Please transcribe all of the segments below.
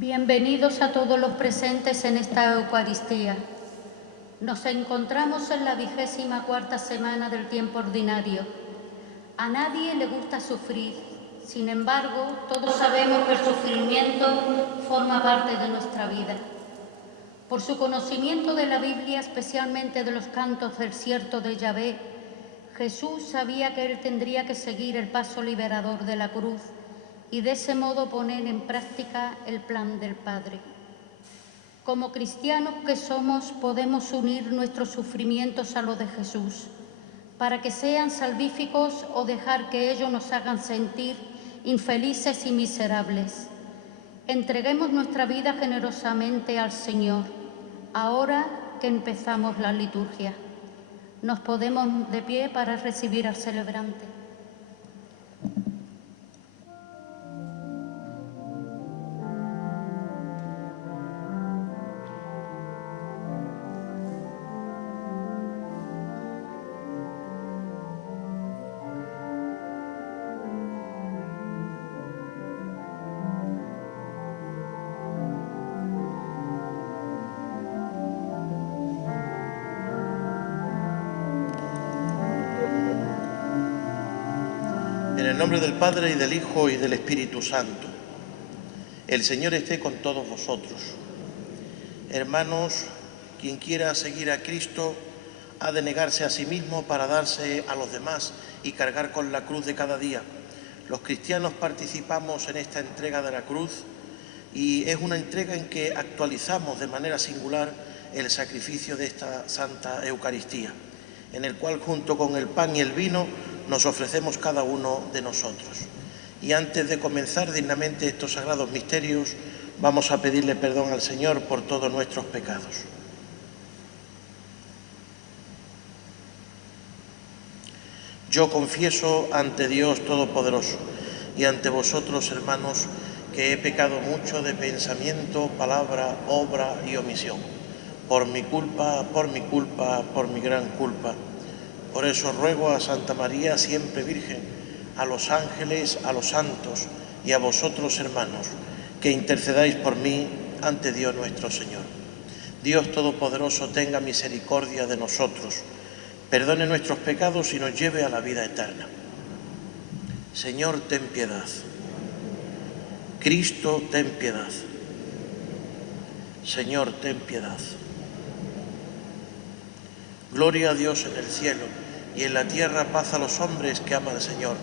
Bienvenidos a todos los presentes en esta Eucaristía. Nos encontramos en la 24ª semana del tiempo ordinario. A nadie le gusta sufrir, sin embargo, todos sabemos que el sufrimiento forma parte de nuestra vida. Por su conocimiento de la Biblia, especialmente de los cantos del siervo de Yahvé, Jesús sabía que él tendría que seguir el paso liberador de la cruz y de ese modo poner en práctica el plan del Padre. Como cristianos que somos, podemos unir nuestros sufrimientos a los de Jesús, para que sean salvíficos o dejar que ellos nos hagan sentir infelices y miserables. Entreguemos nuestra vida generosamente al Señor, ahora que empezamos la liturgia. Nos podemos de pie para recibir al celebrante. En el nombre del Padre, y del Hijo, y del Espíritu Santo. El Señor esté con todos vosotros. Hermanos, quien quiera seguir a Cristo ha de negarse a sí mismo para darse a los demás y cargar con la cruz de cada día. Los cristianos participamos en esta entrega de la cruz y es una entrega en que actualizamos de manera singular el sacrificio de esta Santa Eucaristía, en el cual junto con el pan y el vino nos ofrecemos cada uno de nosotros. Y antes de comenzar dignamente estos sagrados misterios, vamos a pedirle perdón al Señor por todos nuestros pecados. Yo confieso ante Dios Todopoderoso y ante vosotros, hermanos, que he pecado mucho de pensamiento, palabra, obra y omisión. Por mi culpa, por mi gran culpa. Por eso ruego a Santa María, siempre Virgen, a los ángeles, a los santos y a vosotros, hermanos, que intercedáis por mí ante Dios nuestro Señor. Dios Todopoderoso tenga misericordia de nosotros, perdone nuestros pecados y nos lleve a la vida eterna. Señor, ten piedad. Cristo, ten piedad. Señor, ten piedad. Gloria a Dios en el cielo y en la tierra paz a los hombres que aman al Señor.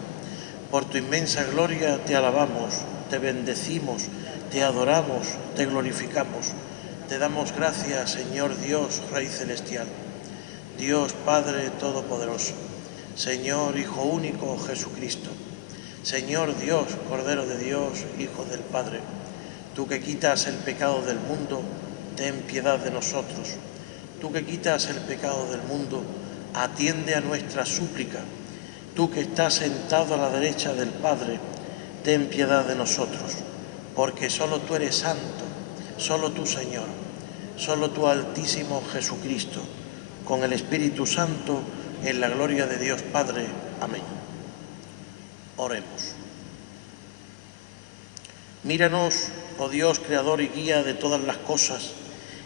Por tu inmensa gloria te alabamos, te bendecimos, te adoramos, te glorificamos. Te damos gracias, Señor Dios, Rey Celestial, Dios Padre Todopoderoso, Señor Hijo único Jesucristo, Señor Dios, Cordero de Dios, Hijo del Padre. Tú que quitas el pecado del mundo, ten piedad de nosotros. Tú que quitas el pecado del mundo, atiende a nuestra súplica. Tú que estás sentado a la derecha del Padre, ten piedad de nosotros, porque solo tú eres santo, solo tú, Señor, solo tú, Altísimo Jesucristo, con el Espíritu Santo, en la gloria de Dios Padre. Amén. Oremos. Míranos, oh Dios, creador y guía de todas las cosas,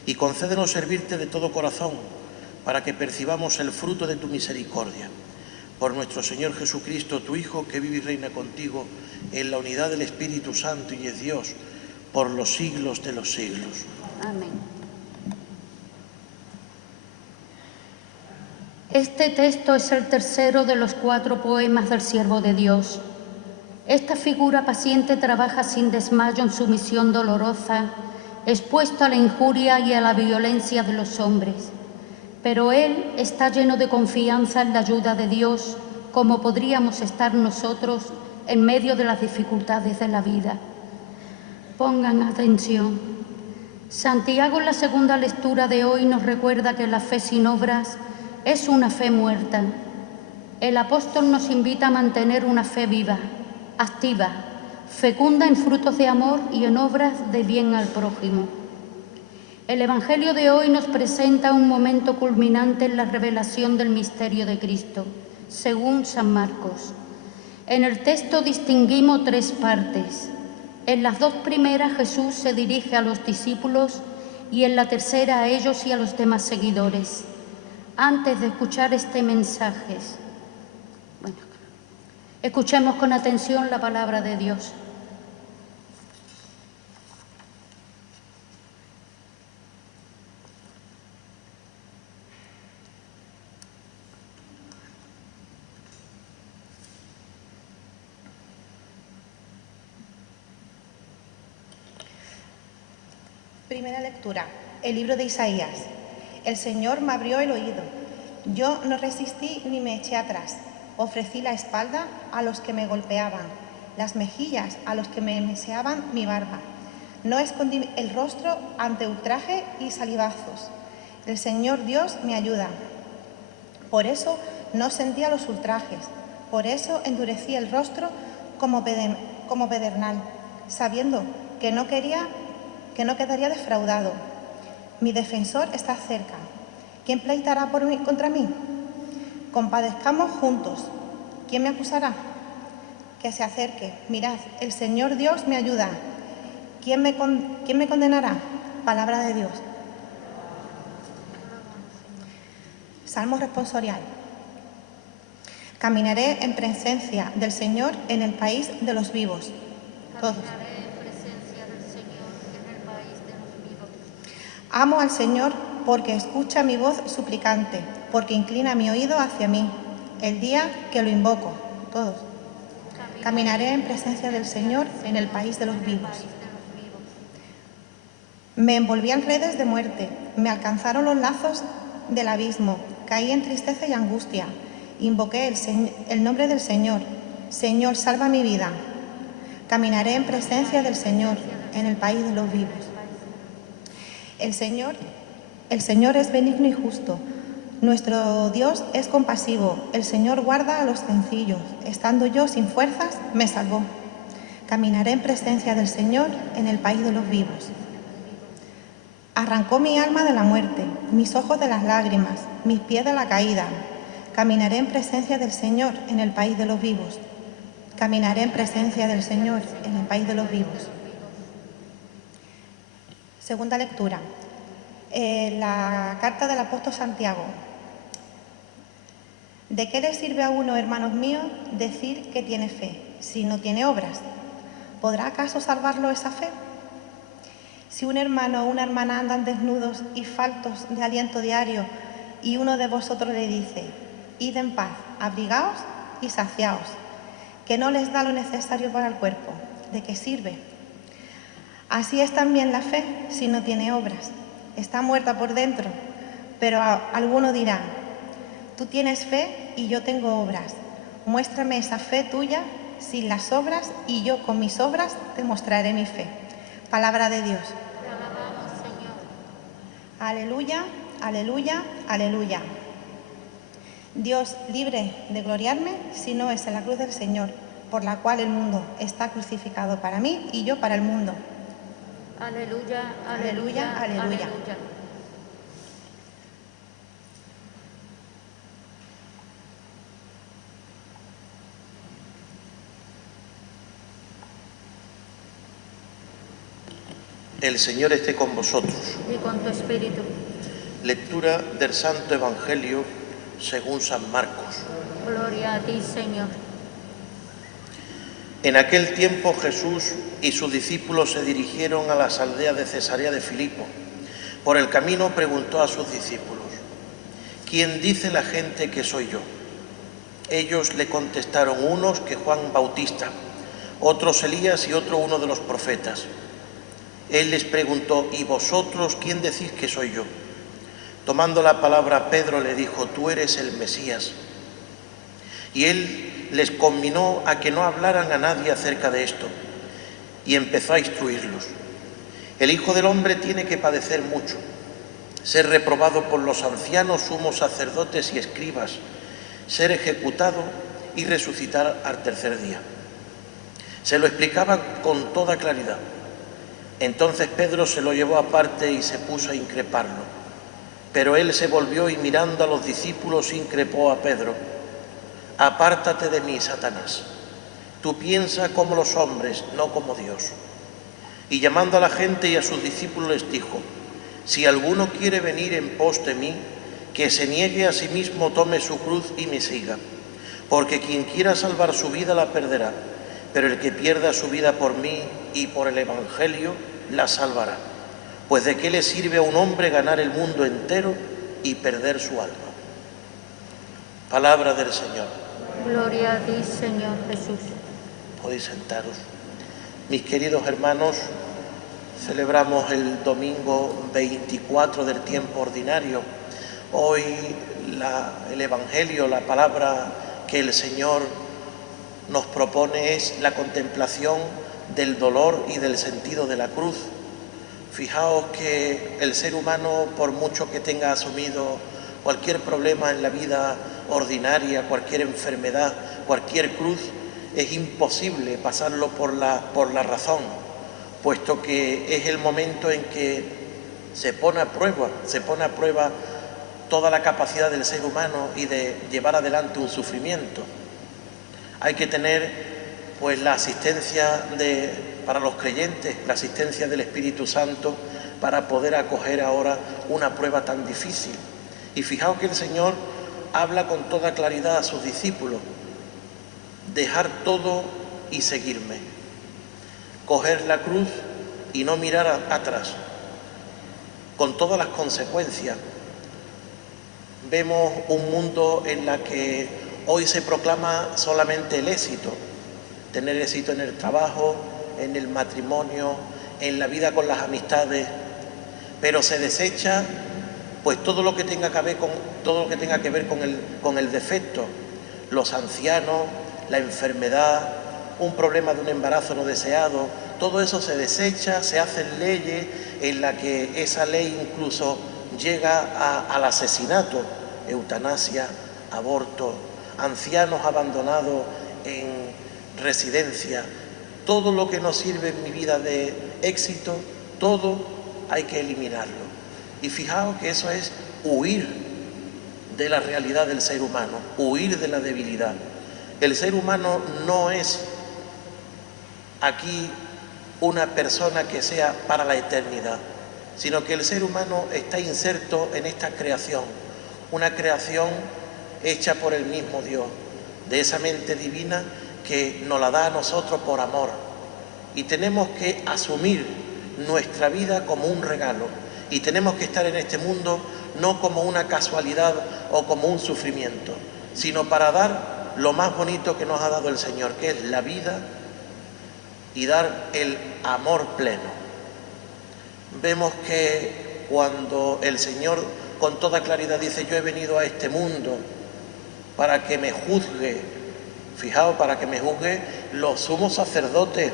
y concédenos servirte de todo corazón, para que percibamos el fruto de tu misericordia. Por nuestro Señor Jesucristo, tu Hijo, que vive y reina contigo en la unidad del Espíritu Santo y es Dios, por los siglos de los siglos. Amén. Este texto es el tercero de los 4 poemas del siervo de Dios. Esta figura paciente trabaja sin desmayo en su misión dolorosa, expuesto a la injuria y a la violencia de los hombres. Pero él está lleno de confianza en la ayuda de Dios, como podríamos estar nosotros en medio de las dificultades de la vida. Pongan atención. Santiago, en la segunda lectura de hoy, nos recuerda que la fe sin obras es una fe muerta. El apóstol nos invita a mantener una fe viva, activa, fecunda en frutos de amor y en obras de bien al prójimo. El Evangelio de hoy nos presenta un momento culminante en la revelación del misterio de Cristo, según San Marcos. En el texto distinguimos 3 partes. En las dos primeras Jesús se dirige a los discípulos y en la tercera a ellos y a los demás seguidores. Antes de escuchar este mensaje, escuchemos con atención la palabra de Dios. Primera lectura, el libro de Isaías. El Señor me abrió el oído. Yo no resistí ni me eché atrás. Ofrecí la espalda a los que me golpeaban, las mejillas a los que me meseaban mi barba. No escondí el rostro ante ultraje y salivazos. El Señor Dios me ayuda. Por eso no sentía los ultrajes. Por eso endurecí el rostro como pedernal, sabiendo que no quedaría defraudado. Mi defensor está cerca. ¿Quién pleitará contra mí? Compadezcamos juntos. ¿Quién me acusará? Que se acerque. Mirad, el Señor Dios me ayuda. ¿Quién me condenará? Palabra de Dios. Salmo responsorial. Caminaré en presencia del Señor en el país de los vivos. Todos. Amo al Señor porque escucha mi voz suplicante, porque inclina mi oído hacia mí, el día que lo invoco. Todos. Caminaré en presencia del Señor en el país de los vivos. Me envolvían redes de muerte, me alcanzaron los lazos del abismo, caí en tristeza y angustia. Invoqué el nombre del Señor. Señor, salva mi vida. Caminaré en presencia del Señor en el país de los vivos. El Señor es benigno y justo. Nuestro Dios es compasivo. El Señor guarda a los sencillos. Estando yo sin fuerzas, me salvó. Caminaré en presencia del Señor en el país de los vivos. Arrancó mi alma de la muerte, mis ojos de las lágrimas, mis pies de la caída. Caminaré en presencia del Señor en el país de los vivos. Caminaré en presencia del Señor en el país de los vivos. Segunda lectura. La carta del apóstol Santiago. ¿De qué le sirve a uno, hermanos míos, decir que tiene fe, si no tiene obras? ¿Podrá acaso salvarlo esa fe? Si un hermano o una hermana andan desnudos y faltos de aliento diario, y uno de vosotros le dice, id en paz, abrigaos y saciaos, que no les da lo necesario para el cuerpo, ¿de qué sirve? Así es también la fe si no tiene obras. Está muerta por dentro, pero alguno dirá, tú tienes fe y yo tengo obras. Muéstrame esa fe tuya sin las obras y yo con mis obras te mostraré mi fe. Palabra de Dios. Te alabamos, Señor. Aleluya, aleluya, aleluya. Dios, libre de gloriarme si no es en la cruz del Señor, por la cual el mundo está crucificado para mí y yo para el mundo. Aleluya, Aleluya, aleluya. aleluya. El Señor esté con vosotros. Y con tu espíritu. Lectura del Santo Evangelio según San Marcos. Gloria a ti, Señor. En aquel tiempo Jesús y sus discípulos se dirigieron a las aldeas de Cesarea de Filipo. Por el camino preguntó a sus discípulos, ¿quién dice la gente que soy yo? Ellos le contestaron, unos que Juan Bautista, otros Elías y otro uno de los profetas. Él les preguntó, ¿y vosotros quién decís que soy yo? Tomando la palabra, Pedro le dijo, tú eres el Mesías. Y él les conminó a que no hablaran a nadie acerca de esto, y empezó a instruirlos. El Hijo del Hombre tiene que padecer mucho, ser reprobado por los ancianos, sumos sacerdotes y escribas, ser ejecutado y resucitar al tercer día. Se lo explicaba con toda claridad. Entonces Pedro se lo llevó aparte y se puso a increparlo. Pero él se volvió y mirando a los discípulos increpó a Pedro. Apártate de mí, Satanás. Tú piensas como los hombres, no como Dios. Y llamando a la gente y a sus discípulos les dijo: si alguno quiere venir en pos de mí, que se niegue a sí mismo, tome su cruz y me siga. Porque quien quiera salvar su vida la perderá, pero el que pierda su vida por mí y por el Evangelio la salvará. Pues ¿de qué le sirve a un hombre ganar el mundo entero y perder su alma? Palabra del Señor. Gloria a ti, Señor Jesús. Podéis sentaros. Mis queridos hermanos, celebramos el domingo 24 del tiempo ordinario. Hoy el Evangelio, la palabra que el Señor nos propone es la contemplación del dolor y del sentido de la cruz. Fijaos que el ser humano, por mucho que tenga asumido cualquier problema en la vida ordinaria, cualquier enfermedad, cualquier cruz, es imposible pasarlo por la razón, puesto que es el momento en que se pone a prueba toda la capacidad del ser humano y de llevar adelante un sufrimiento. Hay que tener pues la asistencia para los creyentes, la asistencia del Espíritu Santo para poder acoger ahora una prueba tan difícil. Y fijaos que el Señor habla con toda claridad a sus discípulos: dejar todo y seguirme, coger la cruz y no mirar atrás, con todas las consecuencias. Vemos un mundo en el que hoy se proclama solamente el éxito, tener éxito en el trabajo, en el matrimonio, en la vida con las amistades, pero se desecha pues todo lo que tenga que ver con el defecto, los ancianos, la enfermedad, un problema de un embarazo no deseado. Todo eso se desecha, se hacen leyes en la que esa ley incluso llega al asesinato, eutanasia, aborto, ancianos abandonados en residencia. Todo lo que no sirve en mi vida de éxito, todo hay que eliminarlo. Y fijaos que eso es huir de la realidad del ser humano, huir de la debilidad. El ser humano no es aquí una persona que sea para la eternidad, sino que el ser humano está inserto en esta creación, una creación hecha por el mismo Dios, de esa mente divina que nos la da a nosotros por amor. Y tenemos que asumir nuestra vida como un regalo, y tenemos que estar en este mundo no como una casualidad o como un sufrimiento, sino para dar lo más bonito que nos ha dado el Señor, que es la vida, y dar el amor pleno. Vemos que cuando el Señor con toda claridad dice: yo he venido a este mundo para que me juzgue, fijaos, para que me juzgue los sumos sacerdotes,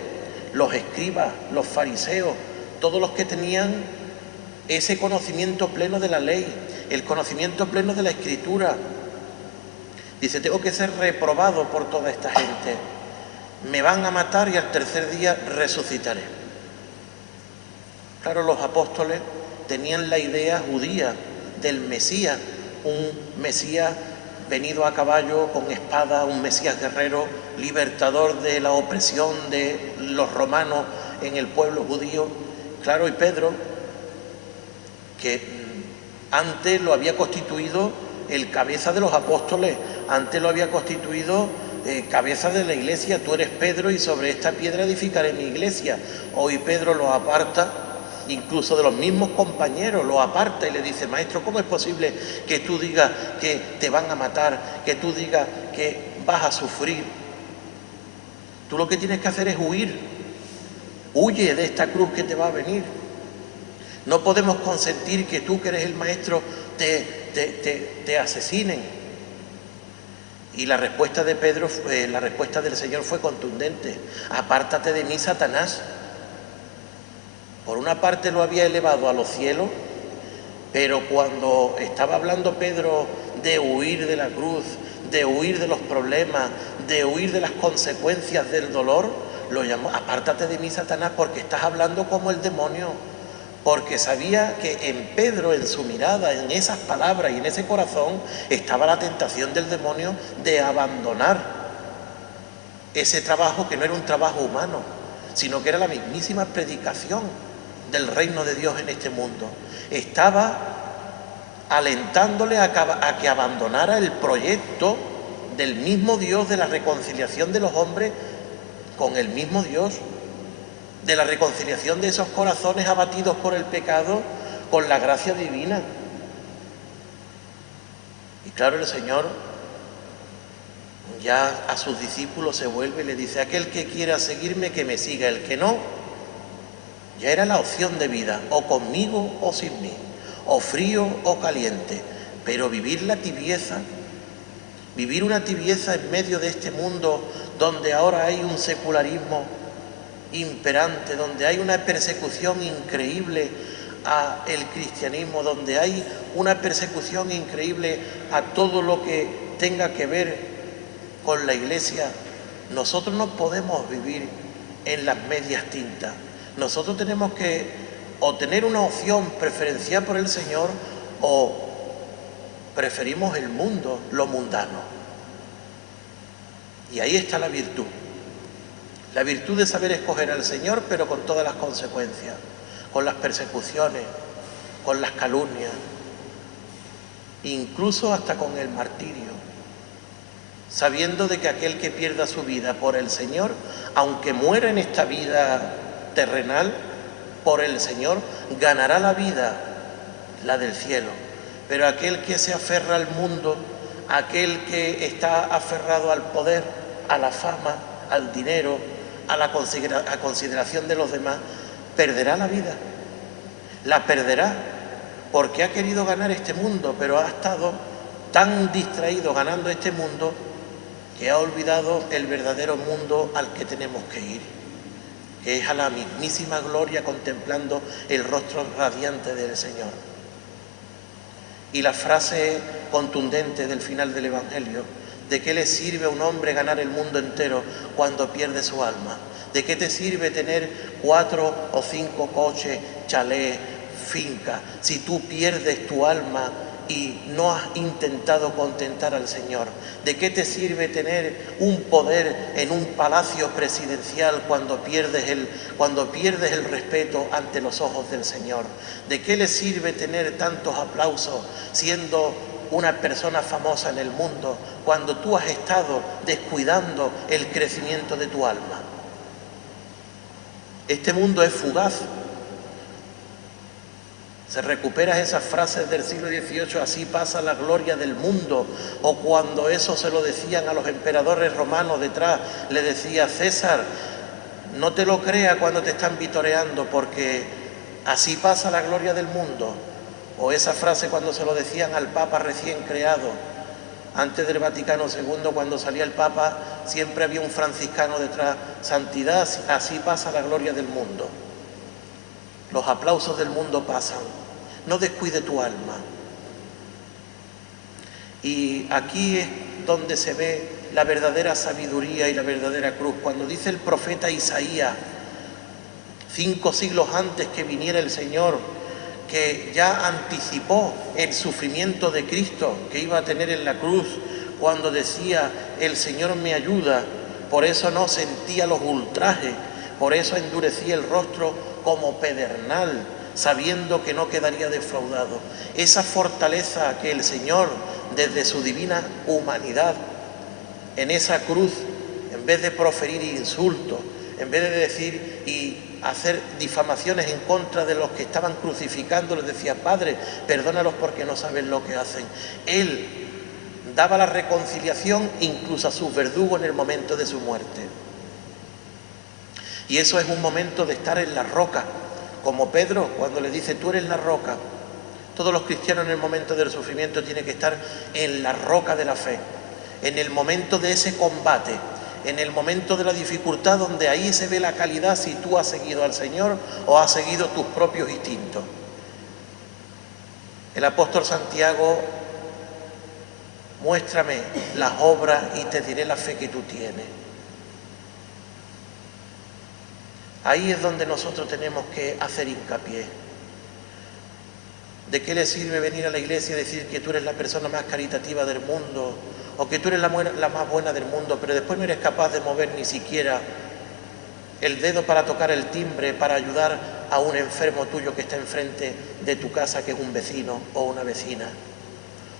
los escribas, los fariseos, todos los que tenían ese conocimiento pleno de la ley, el conocimiento pleno de la Escritura. Dice: tengo que ser reprobado por toda esta gente, me van a matar y al tercer día resucitaré. Claro, los apóstoles tenían la idea judía del Mesías, un Mesías venido a caballo con espada, un Mesías guerrero, libertador de la opresión de los romanos en el pueblo judío. Claro, y Pedro, que antes lo había constituido el cabeza de los apóstoles, antes lo había constituido cabeza de la iglesia: tú eres Pedro y sobre esta piedra edificaré mi iglesia. Hoy Pedro lo aparta, incluso de los mismos compañeros, lo aparta y le dice: maestro, ¿cómo es posible que tú digas que te van a matar, que tú digas que vas a sufrir? Tú lo que tienes que hacer es huir, huye de esta cruz que te va a venir. No podemos consentir que tú, que eres el maestro, te asesinen. Y la respuesta de Pedro, la respuesta del Señor fue contundente: apártate de mí, Satanás. Por una parte lo había elevado a los cielos, pero cuando estaba hablando Pedro de huir de la cruz, de huir de los problemas, de huir de las consecuencias del dolor, lo llamó: apártate de mí, Satanás, porque estás hablando como el demonio. Porque sabía que en Pedro, en su mirada, en esas palabras y en ese corazón, estaba la tentación del demonio de abandonar ese trabajo que no era un trabajo humano, sino que era la mismísima predicación del reino de Dios en este mundo. Estaba alentándole a que abandonara el proyecto del mismo Dios, de la reconciliación de los hombres con el mismo Dios, de la reconciliación de esos corazones abatidos por el pecado con la gracia divina. Y claro, el Señor ya a sus discípulos se vuelve y le dice: aquel que quiera seguirme, que me siga; el que no, ya era la opción de vida, o conmigo o sin mí, o frío o caliente, pero vivir la tibieza, vivir una tibieza en medio de este mundo donde ahora hay un secularismo imperante, donde hay una persecución increíble al cristianismo, donde hay una persecución increíble a todo lo que tenga que ver con la Iglesia. Nosotros no podemos vivir en las medias tintas. Nosotros tenemos que o tener una opción preferencial por el Señor, o preferimos el mundo, lo mundano. Y ahí está la virtud de saber escoger al Señor, pero con todas las consecuencias, con las persecuciones, con las calumnias, incluso hasta con el martirio, sabiendo de que aquel que pierda su vida por el Señor, aunque muera en esta vida terrenal, por el Señor ganará la vida, la del cielo. Pero aquel que se aferra al mundo, aquel que está aferrado al poder, a la fama, al dinero, a la consideración de los demás, perderá la vida. La perderá porque ha querido ganar este mundo, pero ha estado tan distraído ganando este mundo que ha olvidado el verdadero mundo al que tenemos que ir, que es a la mismísima gloria, contemplando el rostro radiante del Señor. Y la frase contundente del final del Evangelio: ¿de qué le sirve a un hombre ganar el mundo entero cuando pierde su alma? ¿De qué te sirve tener 4 o 5 coches, chalés, fincas, si tú pierdes tu alma y no has intentado contentar al Señor? ¿De qué te sirve tener un poder en un palacio presidencial cuando pierdes el respeto ante los ojos del Señor? ¿De qué le sirve tener tantos aplausos siendo una persona famosa en el mundo cuando tú has estado descuidando el crecimiento de tu alma? Este mundo es fugaz. Se recuperan esas frases del siglo XVIII: así pasa la gloria del mundo. O cuando eso se lo decían a los emperadores romanos detrás, le decía: César, no te lo creas cuando te están vitoreando, porque así pasa la gloria del mundo. O esa frase cuando se lo decían al Papa recién creado, antes del Vaticano II, cuando salía el Papa, siempre había un franciscano detrás: santidad, así pasa la gloria del mundo. Los aplausos del mundo pasan. No descuide tu alma. Y aquí es donde se ve la verdadera sabiduría y la verdadera cruz. Cuando dice el profeta Isaías, 5 siglos antes que viniera el Señor, que ya anticipó el sufrimiento de Cristo que iba a tener en la cruz, cuando decía: el Señor me ayuda, por eso no sentía los ultrajes, por eso endurecía el rostro como pedernal, sabiendo que no quedaría defraudado. Esa fortaleza que el Señor, desde su divina humanidad, en esa cruz, en vez de proferir insultos, en vez de decir y hacer difamaciones en contra de los que estaban crucificando, les decía: Padre, perdónalos porque no saben lo que hacen. Él daba la reconciliación incluso a sus verdugos en el momento de su muerte. Y eso es un momento de estar en la roca, como Pedro cuando le dice: tú eres la roca. Todos los cristianos en el momento del sufrimiento tienen que estar en la roca de la fe, en el momento de ese combate, en el momento de la dificultad, donde ahí se ve la calidad si tú has seguido al Señor o has seguido tus propios instintos. El apóstol Santiago: muéstrame las obras y te diré la fe que tú tienes. Ahí es donde nosotros tenemos que hacer hincapié. ¿De qué le sirve venir a la iglesia y decir que tú eres la persona más caritativa del mundo, o que tú eres la más buena del mundo, pero después no eres capaz de mover ni siquiera el dedo para tocar el timbre, para ayudar a un enfermo tuyo que está enfrente de tu casa, que es un vecino o una vecina?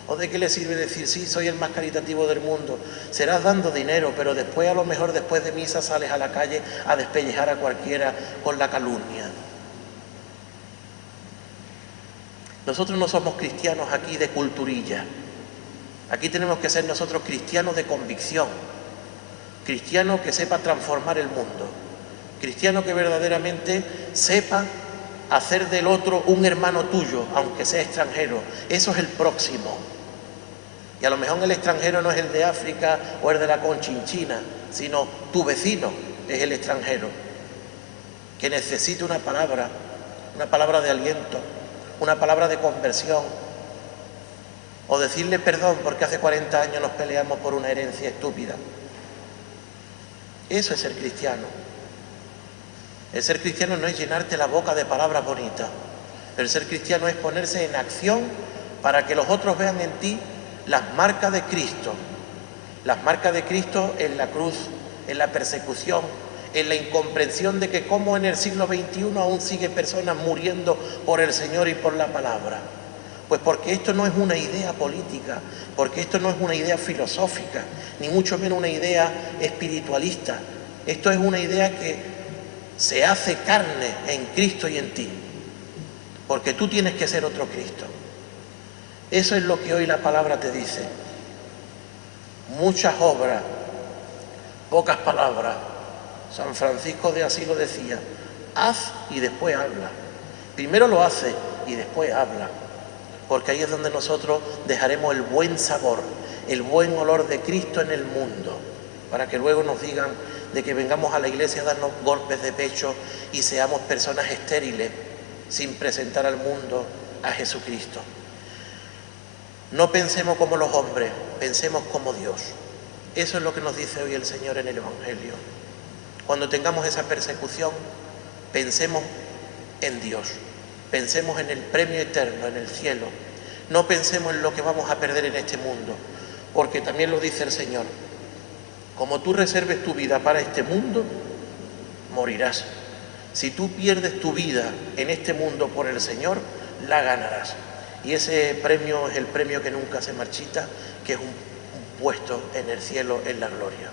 ¿O de qué le sirve decir, sí, soy el más caritativo del mundo? Serás dando dinero, pero después, a lo mejor después de misa, sales a la calle a despellejar a cualquiera con la calumnia. Nosotros no somos cristianos aquí de culturilla. Aquí tenemos que ser nosotros cristianos de convicción, cristianos que sepa transformar el mundo, cristiano que verdaderamente sepa hacer del otro un hermano tuyo, aunque sea extranjero. Eso es el próximo. Y a lo mejor el extranjero no es el de África o el de la Conchinchina, sino tu vecino es el extranjero, que necesita una palabra de aliento, una palabra de conversión, o decirle perdón porque hace 40 años nos peleamos por una herencia estúpida. Eso es ser cristiano. El ser cristiano no es llenarte la boca de palabras bonitas. El ser cristiano es ponerse en acción para que los otros vean en ti las marcas de Cristo. Las marcas de Cristo en la cruz, en la persecución, en la incomprensión de que cómo en el siglo XXI aún sigue personas muriendo por el Señor y por la palabra. Pues porque esto no es una idea política, porque esto no es una idea filosófica, ni mucho menos una idea espiritualista. Esto es una idea que se hace carne en Cristo y en ti, porque tú tienes que ser otro Cristo. Eso es lo que hoy la palabra te dice. Muchas obras, pocas palabras. San Francisco de Asís lo decía, haz y después habla. Primero lo hace y después habla, porque ahí es donde nosotros dejaremos el buen sabor, el buen olor de Cristo en el mundo, para que luego nos digan de que vengamos a la iglesia a darnos golpes de pecho y seamos personas estériles sin presentar al mundo a Jesucristo. No pensemos como los hombres, pensemos como Dios. Eso es lo que nos dice hoy el Señor en el Evangelio. Cuando tengamos esa persecución, pensemos en Dios, pensemos en el premio eterno, en el cielo. No pensemos en lo que vamos a perder en este mundo, porque también lo dice el Señor. Como tú reserves tu vida para este mundo, morirás. Si tú pierdes tu vida en este mundo por el Señor, la ganarás. Y ese premio es el premio que nunca se marchita, que es un puesto en el cielo, en la gloria.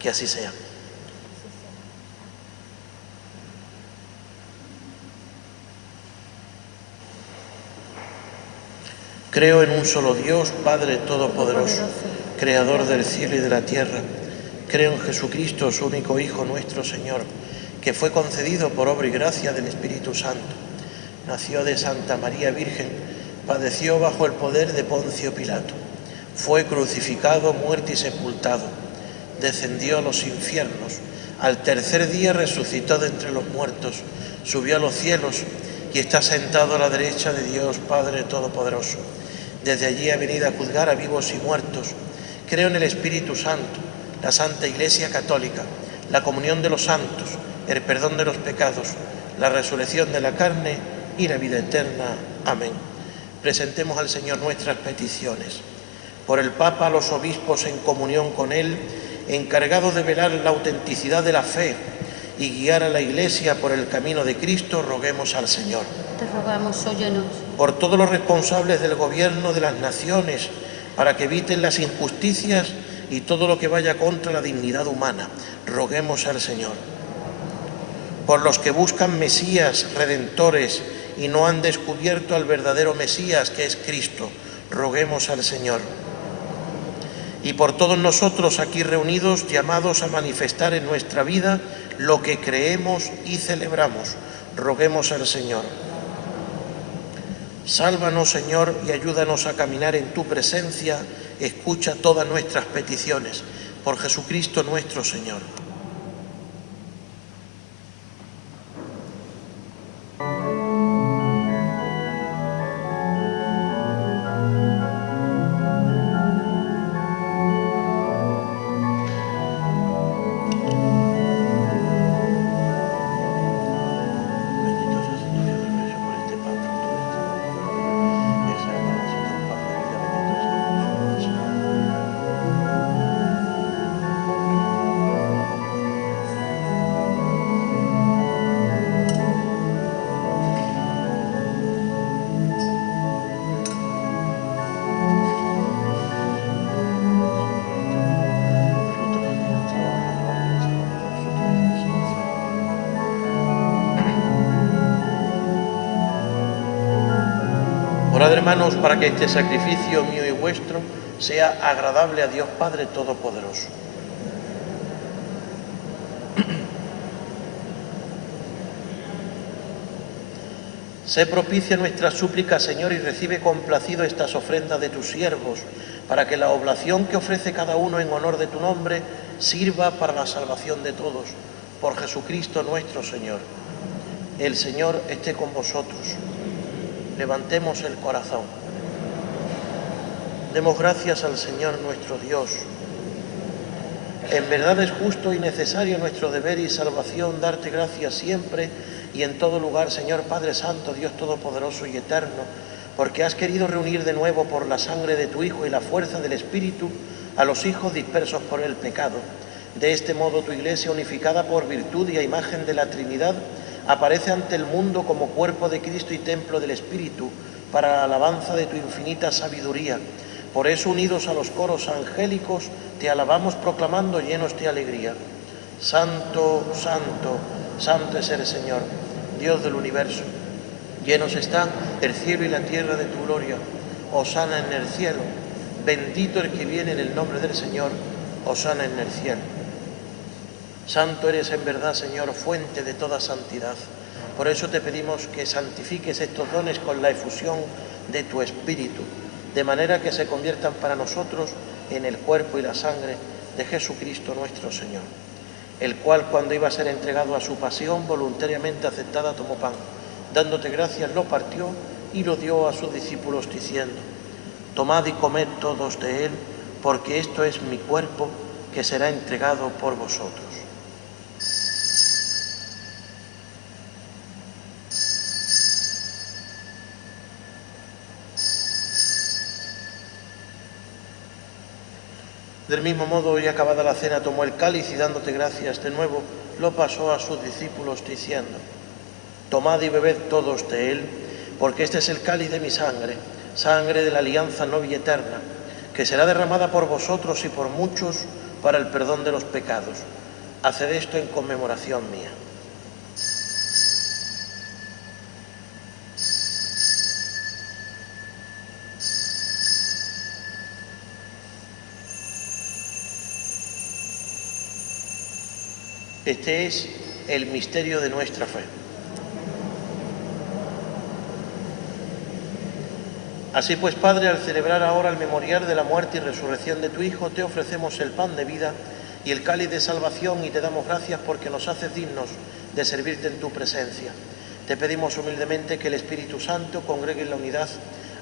Que así sea. Creo en un solo Dios, Padre Todopoderoso, Creador del cielo y de la tierra. Creo en Jesucristo, su único Hijo, nuestro Señor, que fue concebido por obra y gracia del Espíritu Santo. Nació de Santa María Virgen, padeció bajo el poder de Poncio Pilato. Fue crucificado, muerto y sepultado. Descendió a los infiernos. Al tercer día resucitó de entre los muertos. Subió a los cielos y está sentado a la derecha de Dios Padre Todopoderoso. Desde allí ha venido a juzgar a vivos y muertos. Creo en el Espíritu Santo, la Santa Iglesia Católica, la comunión de los santos, el perdón de los pecados, la resurrección de la carne y la vida eterna. Amén. Presentemos al Señor nuestras peticiones. Por el Papa, los obispos en comunión con él, encargados de velar la autenticidad de la fe y guiar a la Iglesia por el camino de Cristo, roguemos al Señor. Te rogamos, óyenos. Por todos los responsables del gobierno de las naciones, para que eviten las injusticias y todo lo que vaya contra la dignidad humana, roguemos al Señor. Por los que buscan Mesías, redentores, y no han descubierto al verdadero Mesías, que es Cristo, roguemos al Señor. Y por todos nosotros aquí reunidos, llamados a manifestar en nuestra vida lo que creemos y celebramos, roguemos al Señor. Sálvanos, Señor, y ayúdanos a caminar en tu presencia. Escucha todas nuestras peticiones. Por Jesucristo nuestro Señor. Orad, hermanos, para que este sacrificio mío y vuestro sea agradable a Dios Padre Todopoderoso. Sé propicia nuestra súplica, Señor, y recibe complacido estas ofrendas de tus siervos, para que la oblación que ofrece cada uno en honor de tu nombre sirva para la salvación de todos. Por Jesucristo nuestro Señor. El Señor esté con vosotros. Levantemos el corazón. Demos gracias al Señor nuestro Dios. En verdad es justo y necesario nuestro deber y salvación darte gracias siempre y en todo lugar, Señor Padre Santo, Dios Todopoderoso y Eterno, porque has querido reunir de nuevo por la sangre de tu Hijo y la fuerza del Espíritu a los hijos dispersos por el pecado. De este modo tu Iglesia, unificada por virtud y a imagen de la Trinidad, aparece ante el mundo como cuerpo de Cristo y templo del Espíritu, para la alabanza de tu infinita sabiduría. Por eso, unidos a los coros angélicos, te alabamos proclamando llenos de alegría. Santo, santo, santo es el Señor, Dios del universo. Llenos están el cielo y la tierra de tu gloria. Hosana en el cielo. Bendito el que viene en el nombre del Señor. Hosana en el cielo. Santo eres en verdad, Señor, fuente de toda santidad. Por eso te pedimos que santifiques estos dones con la efusión de tu Espíritu, de manera que se conviertan para nosotros en el cuerpo y la sangre de Jesucristo nuestro Señor, el cual, cuando iba a ser entregado a su pasión, voluntariamente aceptada, tomó pan, dándote gracias, lo partió y lo dio a sus discípulos, diciendo: tomad y comed todos de él, porque esto es mi cuerpo, que será entregado por vosotros. Del mismo modo, y acabada la cena, tomó el cáliz y dándote gracias de nuevo, lo pasó a sus discípulos diciendo: tomad y bebed todos de él, porque este es el cáliz de mi sangre, sangre de la alianza nueva y eterna, que será derramada por vosotros y por muchos para el perdón de los pecados. Haced esto en conmemoración mía. Este es el misterio de nuestra fe. Así pues, Padre, al celebrar ahora el memorial de la muerte y resurrección de tu Hijo, te ofrecemos el pan de vida y el cáliz de salvación, y te damos gracias porque nos haces dignos de servirte en tu presencia. Te pedimos humildemente que el Espíritu Santo congregue en la unidad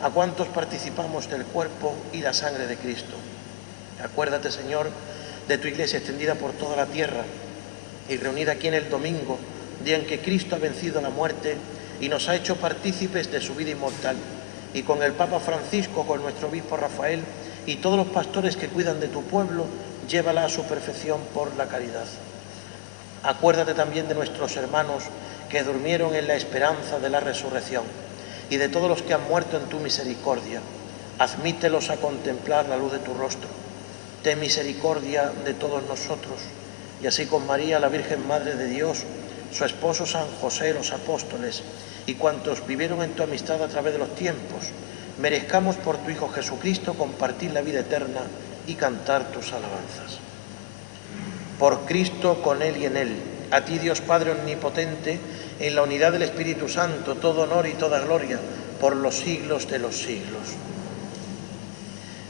a cuantos participamos del cuerpo y la sangre de Cristo. Acuérdate, Señor, de tu Iglesia extendida por toda la tierra y reunida aquí en el domingo, día en que Cristo ha vencido la muerte y nos ha hecho partícipes de su vida inmortal, y con el Papa Francisco, con nuestro obispo Rafael y todos los pastores que cuidan de tu pueblo, llévala a su perfección por la caridad. Acuérdate también de nuestros hermanos que durmieron en la esperanza de la resurrección y de todos los que han muerto en tu misericordia. Admítelos a contemplar la luz de tu rostro. Ten misericordia de todos nosotros, y así con María, la Virgen Madre de Dios, su esposo San José, los apóstoles y cuantos vivieron en tu amistad a través de los tiempos, merezcamos por tu Hijo Jesucristo compartir la vida eterna y cantar tus alabanzas. Por Cristo, con Él y en Él, a ti, Dios Padre Omnipotente, en la unidad del Espíritu Santo, todo honor y toda gloria por los siglos de los siglos.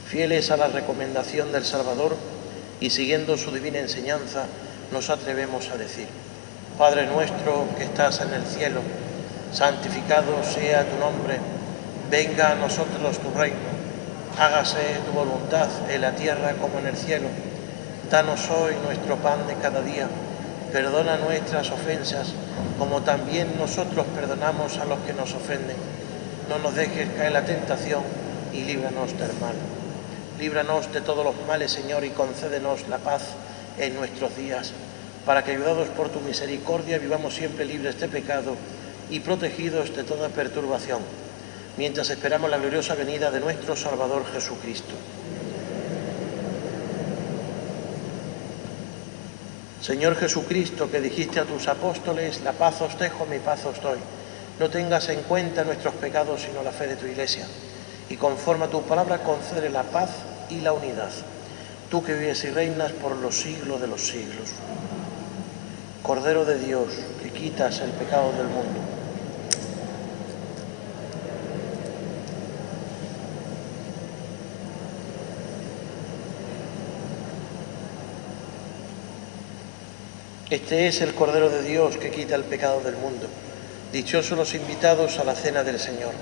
Fieles a la recomendación del Salvador y siguiendo su divina enseñanza, nos atrevemos a decir: Padre nuestro que estás en el cielo, santificado sea tu nombre, venga a nosotros tu reino, hágase tu voluntad en la tierra como en el cielo. Danos hoy nuestro pan de cada día, perdona nuestras ofensas, como también nosotros perdonamos a los que nos ofenden. No nos dejes caer en la tentación y líbranos del mal. Líbranos de todos los males, Señor, y concédenos la paz en nuestros días, para que, ayudados por tu misericordia, vivamos siempre libres de pecado y protegidos de toda perturbación, mientras esperamos la gloriosa venida de nuestro Salvador Jesucristo. Señor Jesucristo, que dijiste a tus apóstoles: la paz os dejo, mi paz os doy. no tengas en cuenta nuestros pecados, sino la fe de tu Iglesia, y conforme a tu palabra concede la paz y la unidad. Tú que vives y reinas por los siglos de los siglos. Cordero de Dios, que quitas el pecado del mundo. Este es el Cordero de Dios que quita el pecado del mundo. Dichosos los invitados a la cena del Señor.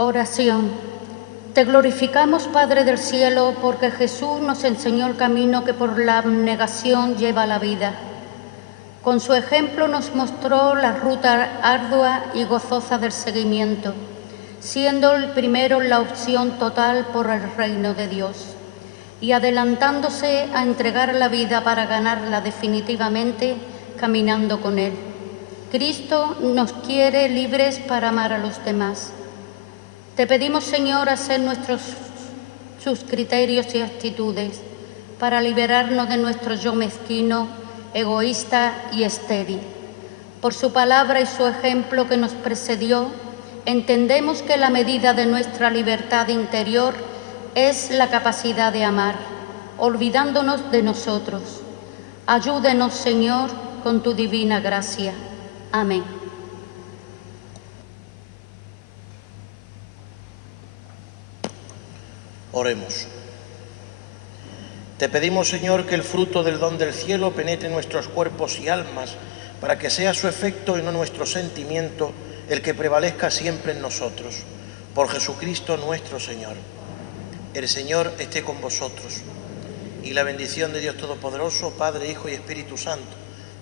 Oración. Te glorificamos, Padre del cielo, porque Jesús nos enseñó el camino que por la abnegación lleva a la vida. Con su ejemplo nos mostró la ruta ardua y gozosa del seguimiento, siendo el primero la opción total por el reino de Dios y adelantándose a entregar la vida para ganarla definitivamente caminando con Él. Cristo nos quiere libres para amar a los demás. Te pedimos, Señor, hacer nuestros sus criterios y actitudes para liberarnos de nuestro yo mezquino, egoísta y estéril. Por su palabra y su ejemplo que nos precedió, entendemos que la medida de nuestra libertad interior es la capacidad de amar, olvidándonos de nosotros. Ayúdenos, Señor, con tu divina gracia. Amén. Oremos. Te pedimos, Señor, que el fruto del don del cielo penetre en nuestros cuerpos y almas, para que sea su efecto y no nuestro sentimiento el que prevalezca siempre en nosotros. Por Jesucristo nuestro Señor. El Señor esté con vosotros, y la bendición de Dios Todopoderoso, Padre, Hijo y Espíritu Santo,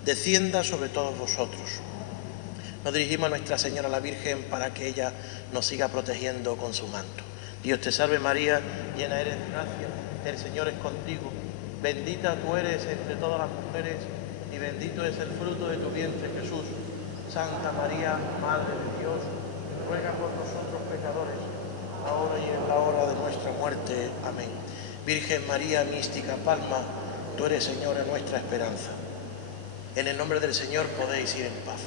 descienda sobre todos vosotros. Nos dirigimos a Nuestra Señora la Virgen para que ella nos siga protegiendo con su manto. Dios te salve María, llena eres de gracia, el Señor es contigo. Bendita tú eres entre todas las mujeres y bendito es el fruto de tu vientre, Jesús. Santa María, Madre de Dios, ruega por nosotros pecadores, ahora y en la hora de nuestra muerte. Amén. Virgen María, mística palma, tú eres, Señora, nuestra esperanza. En el nombre del Señor podéis ir en paz.